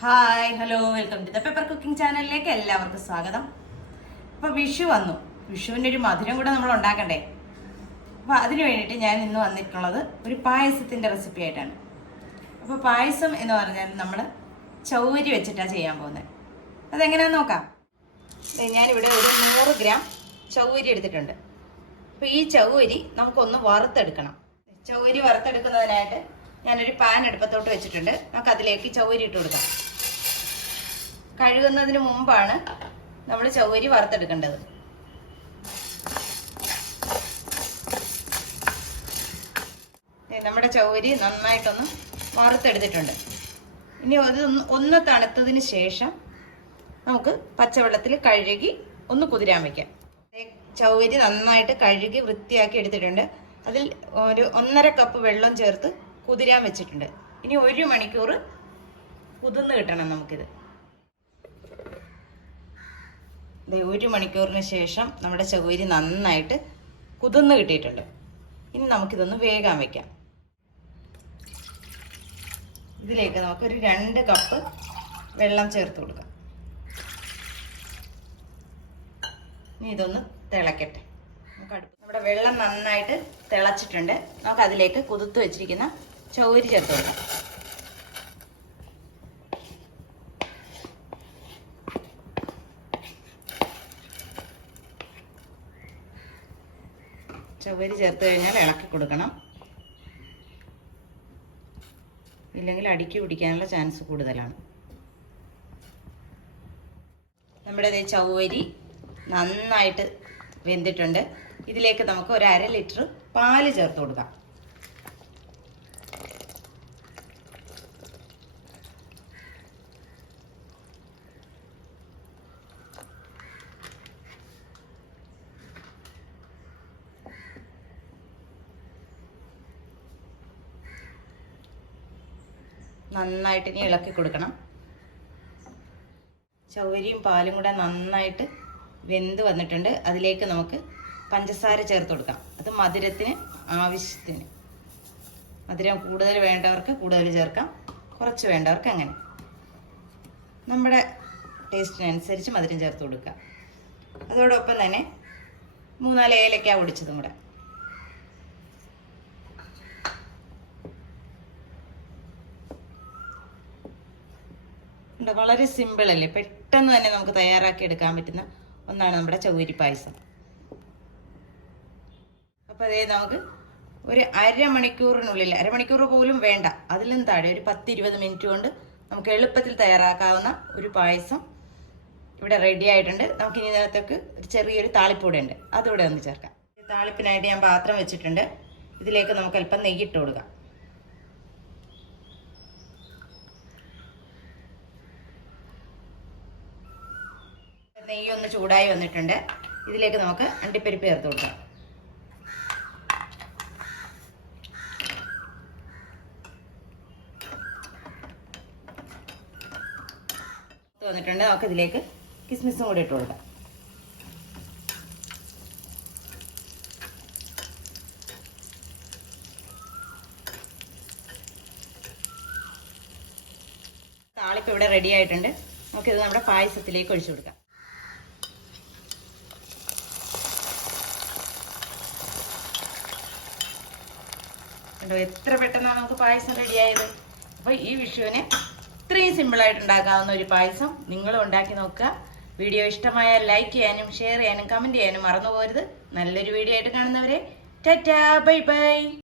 Hi hello welcome to the paper cooking ചാനലിലേക്ക് എല്ലാവർക്കും സ്വാഗതം. അപ്പോൾ വിഷു വന്നു. വിഷുവിന്റെ ഒരു മധുരം കൂടെ നമ്മൾ ഉണ്ടാക്കണ്ടേ? അപ്പോൾ അതിനു വേണ്ടിയിട്ട് ഞാൻ ഇന്ന് വന്നിട്ടുള്ളത് ഒരു പായസത്തിന്റെ റെസിപ്പി ആയിട്ടാണ്. അപ്പോൾ പായസം എന്ന് പറഞ്ഞാൽ നമ്മൾ ചൗവരി വെച്ചിട്ടാണ് ചെയ്യാൻ പോകുന്നത് അതെങ്ങനെയാണെന്ന് നോക്കാം. ഞാനിവിടെ ഒരു നൂറ് ഗ്രാം ചൗവരി എടുത്തിട്ടുണ്ട്. അപ്പോൾ ഈ ചൗവരി നമുക്കൊന്ന് വറുത്തെടുക്കണം. ചൗവരി വറുത്തെടുക്കുന്നതിനായിട്ട് ഞാനൊരു പാൻ അടുപ്പത്തോട്ട് വെച്ചിട്ടുണ്ട്. നമുക്ക് അതിലേക്ക് ചൗരി ഇട്ട് കൊടുക്കാം. കഴുകുന്നതിന് മുമ്പാണ് നമ്മൾ ചൗരി വറുത്തെടുക്കേണ്ടത്. നമ്മുടെ ചൗരി നന്നായിട്ടൊന്ന് വറുത്തെടുത്തിട്ടുണ്ട്. ഇനി അത് ഒന്ന് തണുത്തതിന് ശേഷം നമുക്ക് പച്ചവെള്ളത്തിൽ കഴുകി ഒന്ന് കുതിരാൻ വയ്ക്കാം ചൗരി നന്നായിട്ട് കഴുകി വൃത്തിയാക്കി എടുത്തിട്ടുണ്ട്. അതിൽ ഒരു ഒന്നര കപ്പ് വെള്ളം ചേർത്ത് കുതിരാൻ വെച്ചിട്ടുണ്ട്. ഇനി ഒരു മണിക്കൂർ കുതിർന്ന് കിട്ടണം നമുക്കിത്. ഒരു മണിക്കൂറിന് ശേഷം നമ്മുടെ ചകുരി നന്നായിട്ട് കുതിർന്ന് കിട്ടിയിട്ടുണ്ട്. ഇനി നമുക്കിതൊന്ന് വേഗം വെക്കാം. ഇതിലേക്ക് നമുക്കൊരു രണ്ട് കപ്പ് വെള്ളം ചേർത്ത് കൊടുക്കാം. ഇനി ഇതൊന്ന് തിളക്കട്ടെ. നമുക്ക് അടുപ്പ് നമ്മുടെ വെള്ളം നന്നായിട്ട് തിളച്ചിട്ടുണ്ട്. നമുക്ക് അതിലേക്ക് കുതിർത്ത് വെച്ചിരിക്കുന്ന ചൗരി ചേർത്ത് കൊടുക്കാം. ചവരി ചേർത്ത് കഴിഞ്ഞാൽ ഇളക്കി കൊടുക്കണം. ഇല്ലെങ്കിൽ അടുക്കി പിടിക്കാനുള്ള ചാൻസ് കൂടുതലാണ്. നമ്മുടെ ദേ ചവരി നന്നായിട്ട് വെന്തിട്ടുണ്ട്. ഇതിലേക്ക് നമുക്ക് ഒരു അര ലിറ്റർ പാൽ ചേർത്ത് കൊടുക്കാം. നന്നായിട്ട് ഇനി ഇളക്കി കൊടുക്കണം. ചൗരിയും പാലും കൂടെ നന്നായിട്ട് വെന്ത് വന്നിട്ടുണ്ട്. അതിലേക്ക് നമുക്ക് പഞ്ചസാര ചേർത്ത് കൊടുക്കാം. അത് മധുരത്തിന് ആവശ്യത്തിന്. മധുരം കൂടുതൽ വേണ്ടവർക്ക് കൂടുതൽ ചേർക്കാം. കുറച്ച് വേണ്ടവർക്ക് അങ്ങനെ. നമ്മുടെ ടേസ്റ്റിനനുസരിച്ച് മധുരം ചേർത്ത് കൊടുക്കുക. അതോടൊപ്പം തന്നെ മൂന്നാൽ ഏലക്ക പൊടിച്ചതും കൂടെ. ഉണ്ട്. വളരെ സിമ്പിൾ അല്ലേ? പെട്ടെന്ന് തന്നെ നമുക്ക് തയ്യാറാക്കി എടുക്കാൻ പറ്റുന്ന ഒന്നാണ് നമ്മുടെ ചൗരി പായസം. അപ്പോൾ അതേ നമുക്ക് ഒരു അരമണിക്കൂറിനുള്ളിൽ അരമണിക്കൂർ പോലും വേണ്ട. അതിലും താഴെ ഒരു പത്ത് ഇരുപത് മിനിറ്റ് കൊണ്ട് നമുക്ക് എളുപ്പത്തിൽ തയ്യാറാക്കാവുന്ന ഒരു പായസം ഇവിടെ റെഡി ആയിട്ടുണ്ട്. നമുക്ക് ഇനി ഇതിനകത്തേക്ക് ഒരു ചെറിയൊരു താളിപ്പൂടെ ഉണ്ട്. അതിവിടെ ഒന്ന് ചേർക്കാം. താളിപ്പിനായിട്ട് ഞാൻ പാത്രം വെച്ചിട്ടുണ്ട്. ഇതിലേക്ക് നമുക്ക് അല്പം നെയ്യിട്ട് കൊടുക്കാം. നെയ്യ് ഒന്ന് ചൂടായി വന്നിട്ടുണ്ട്. ഇതിലേക്ക് നമുക്ക് അണ്ടിപ്പരിപ്പ് ചേർത്ത് കൊടുക്കാം. വന്നിട്ടുണ്ട്. നമുക്ക് ഇതിലേക്ക് കിസ്മിസും കൂടി ഇട്ട് കൊടുക്കാം. താളിപ്പ് ഇവിടെ റെഡി ആയിട്ടുണ്ട്. നമുക്കിത് നമ്മുടെ പായസത്തിലേക്ക് ഒഴിച്ചു കൊടുക്കാം. കണ്ടോ എത്ര പെട്ടെന്നാണ് നമുക്ക് പായസം റെഡിയായത്? അപ്പോൾ ഈ വിഷുവിന് ഇത്രയും സിമ്പിളായിട്ട് ഉണ്ടാക്കാവുന്ന ഒരു പായസം നിങ്ങൾ ഉണ്ടാക്കി നോക്കുക. വീഡിയോ ഇഷ്ടമായ ലൈക്ക് ചെയ്യാനും ഷെയർ ചെയ്യാനും കമന്റ് ചെയ്യാനും മറന്നു പോകരുത് നല്ലൊരു വീഡിയോ ആയിട്ട് കാണുന്നവരെ ടാറ്റാ ബൈ ബൈ.